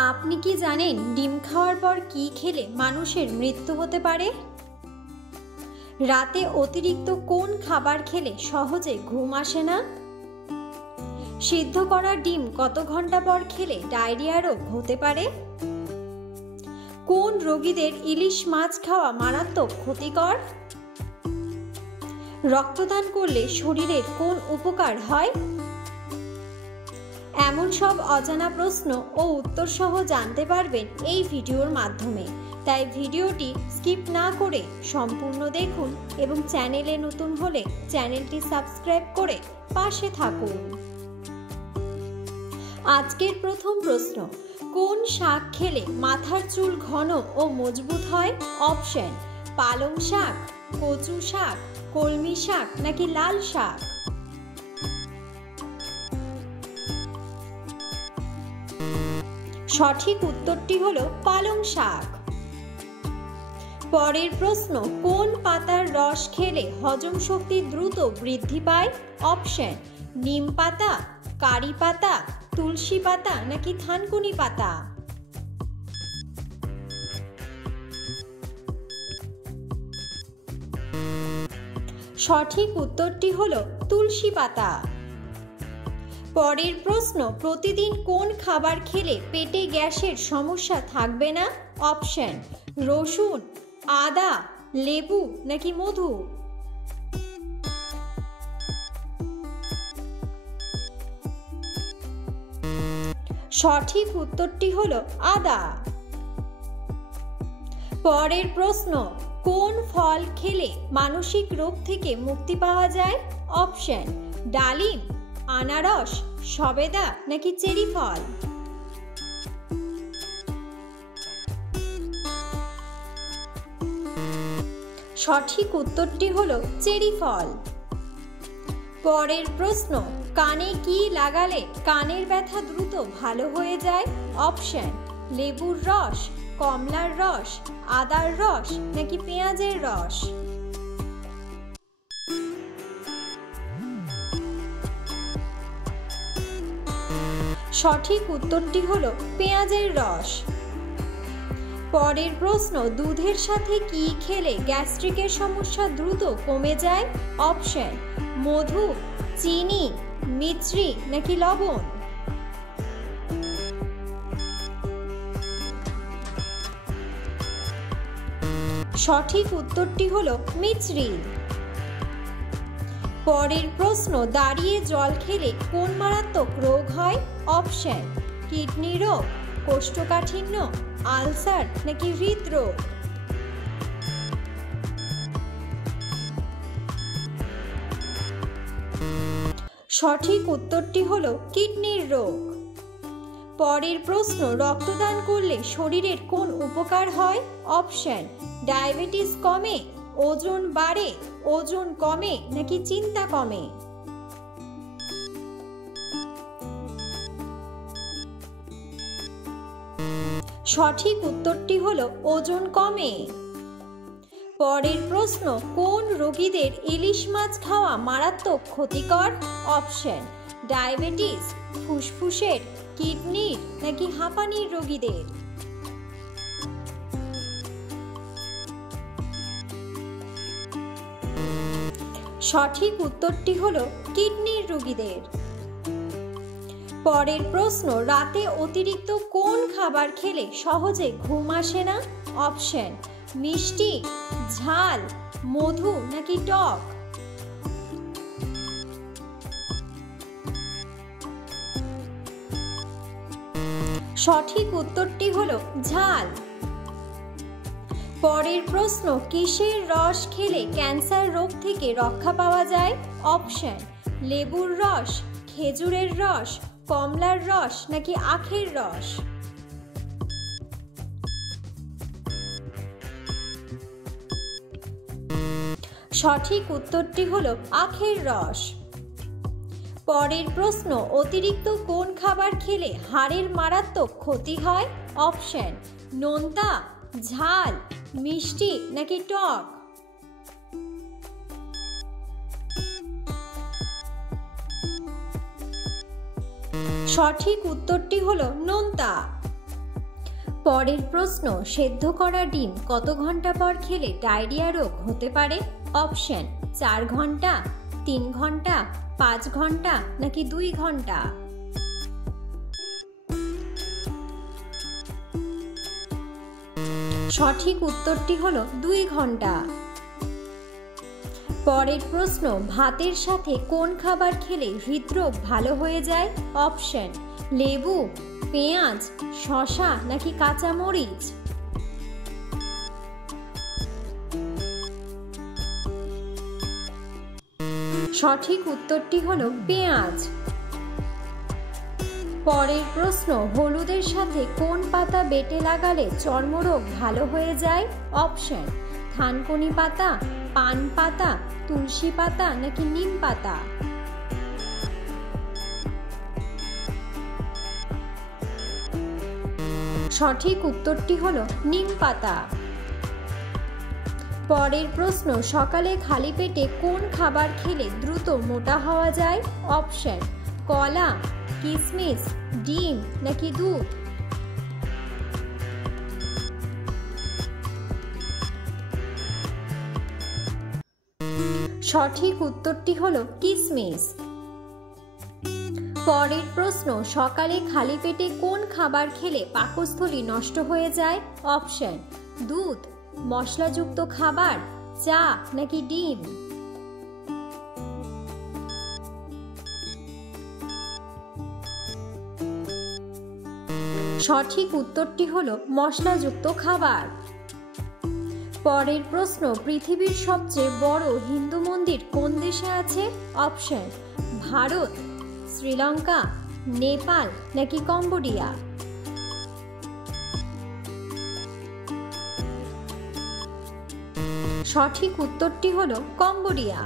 আপনি কি জানেন ডিম খাওয়ার পর কি খেলে মানুষের মৃত্যু হতে পারে? রাতে অতিরিক্ত কোন খাবার খেলে সহজে ঘুম আসে না? সিদ্ধ করা ডিম কত ঘন্টা পর খেলে ডায়রিয়া রোগ হতে পারে? কোন রোগীদের ইলিশ মাছ খাওয়া মারাত্মক ক্ষতিকর? রক্তদান করলে শরীরের কোন উপকার হয়? এমন সব অজানা প্রশ্ন ও উত্তর সহ জানতে পারবেন এই ভিডিওর মাধ্যমে। তাই ভিডিওটি স্কিপ না করে সম্পূর্ণ দেখুন এবং চ্যানেলে নতুন হলে চ্যানেলটি সাবস্ক্রাইব করে পাশে থাকুন। আজকের প্রথম প্রশ্ন, কোন শাক খেলে মাথার চুল ঘন ও মজবুত হয়? অপশন: পালং শাক, কচু শাক, কলমি শাক নাকি লাল শাক? সঠিক উত্তরটি হলো পালং শাক। পরের প্রশ্ন, কোন পাতার রস খেলে হজম শক্তি দ্রুত বৃদ্ধি পায়? অপশন: নিম পাতা, কারি পাতা, তুলসী পাতা নাকি থানকুনি পাতা? সঠিক উত্তরটি হলো তুলসী পাতা। পরের প্রশ্ন, প্রতিদিন কোন খাবার খেলে পেটে গ্যাসের সমস্যা থাকবে না? অপশন: রসুন, আদা, লেবু নাকি মধু? সঠিক উত্তরটি হলো আদা। পরের প্রশ্ন, কোন ফল খেলে মানসিক রোগ থেকে মুক্তি পাওয়া যায়? অপশন: ডালিম, আনারস, সবেদা নাকি চেরি ফল? সঠিক উত্তরটি হলো চেরি ফল। পরের প্রশ্ন, কানে কি লাগালে কানের ব্যথা দ্রুত ভালো হয়ে যায়? অপশন: লেবুর রস, কমলার রস, আদার রস নাকি পেঁয়াজের রস? সঠিক উত্তরটি হলো পেঁয়াজের রস। পরের প্রশ্ন, দুধের সাথে কি খেলে গ্যাস্ট্রিকের সমস্যা দ্রুত কমে যায়? অপশন: মধু, চিনি, মিছরি নাকি লবণ? সঠিক উত্তরটি হলো মিছরি। পরের প্রশ্ন, দাঁড়িয়ে জল খেলে কোন মারাত্মক রোগ হয়? অপশন: কিডনি রোগ, কোষ্ঠকাঠিন্য, আলসার নাকি হৃদরোগ? সঠিক উত্তরটি হলো কিডনির রোগ। পরের প্রশ্ন, রক্তদান করলে শরীরের কোন উপকার হয়? অপশন: ডায়াবেটিস কমে, ওজন বাড়ে, ওজন কমে নাকি চিন্তা কমে? সঠিক উত্তরটি হলো ওজন কমে। পরের প্রশ্ন, কোন রোগীদের ইলিশ মাছ খাওয়া মারাত্মক ক্ষতিকর? অপশন: ডায়াবেটিস, ফুসফুসের, কিডনির নাকি হাঁপানির রোগীদের? সঠিক উত্তরটি হলো কিডনির রোগীদের। পরের প্রশ্ন, রাতে অতিরিক্ত কোন খাবার খেলে সহজে ঘুম আসে না? অপশন: মিষ্টি, ঝাল, মধু নাকি টক? সঠিক উত্তরটি হলো ঝাল। পরের প্রশ্ন, কিসের রস খেলে ক্যান্সার রোগ থেকে রক্ষা পাওয়া যায়? অপশন: লেবুর রস, খেজুরের রস, কমলার রস নাকি আখের রস? সঠিক উত্তরটি হলো আখের রস। পরের প্রশ্ন, অতিরিক্ত কোন খাবার খেলে হাড়ের মারাত্মক ক্ষতি হয়? অপশন: নোনতা, ঝাল, মিষ্টি নাকি টক? সঠিক উত্তরটি হলো নোনতা। পরের প্রশ্ন, সেদ্ধ করা ডিম কত ঘন্টা পর খেলে ডায়রিয়া রোগ হতে পারে? অপশন: 4 ঘন্টা, 3 ঘন্টা, 5 ঘন্টা নাকি 2 ঘন্টা। সঠিক উত্তরটি হলো 2 ঘন্টা। পরের প্রশ্ন, ভাতের সাথে কোন খাবার খেলে হৃদরোগ ভালো হয়ে যায়? অপশন: লেবু, পেঁয়াজ, শসা নাকি কাঁচা মরিচ। সঠিক উত্তরটি হলো পেঁয়াজ। পরের প্রশ্ন, হলুদের সাথে কোন পাতা বেটে লাগালে চর্মরোগ ভালো হয়ে যায়? অপশন: থানকুনি পাতা, পান পাতা, তুলসী পাতা নাকি নিম পাতা। সঠিক উত্তরটি হলো নিম পাতা। পরের প্রশ্ন, সকালে খালি পেটে কোন খাবার খেলে দ্রুত মোটা হওয়া যায়? অপশন: কলা, কিশমিশ, ডিম নাকি দুধ। সঠিক উত্তরটি হলো কিশমিশ। পরের প্রশ্ন, সকালে খালি পেটে কোন খাবার খেলে পাকস্থলী নষ্ট হয়ে যায়? অপশন: দুধ, মশলাযুক্ত খাবার, চা নাকি ডিম। সঠিক উত্তরটি হলো মশলাযুক্ত খাবার। পরের প্রশ্ন, পৃথিবীর সবচেয়ে বড় হিন্দু মন্দির কোন দেশে আছে? অপশন: ভারত, শ্রীলঙ্কা, নেপাল নাকি কম্বোডিয়া। সঠিক উত্তরটি হলো কম্বোডিয়া।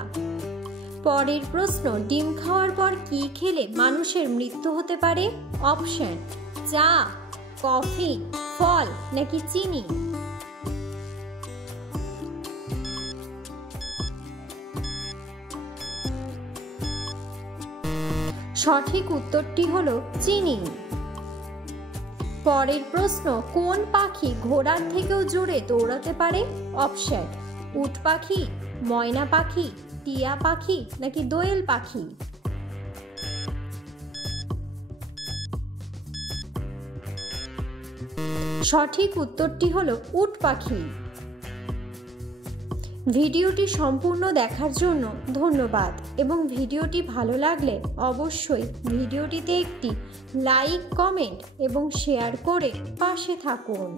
পরের প্রশ্ন, ডিম খাওয়ার পর কি খেলে মানুষের মৃত্যু হতে পারে? অপশন: চা, কফি, ফল নাকি চিনি। সঠিক উত্তরটি হলো চিনি। পরের প্রশ্ন, কোন পাখি ঘোড়ার থেকেও জোরে দৌড়াতে পারে? অপশন: উট পাখি, ময়না পাখি, টিয়া পাখি নাকি দোয়েল পাখি। সঠিক উত্তরটি হলো উট পাখি। ভিডিওটি সম্পূর্ণ দেখার জন্য ধন্যবাদ এবং ভিডিওটি ভালো লাগলে অবশ্যই ভিডিওটিতে একটি লাইক, কমেন্ট এবং শেয়ার করে পাশে থাকুন।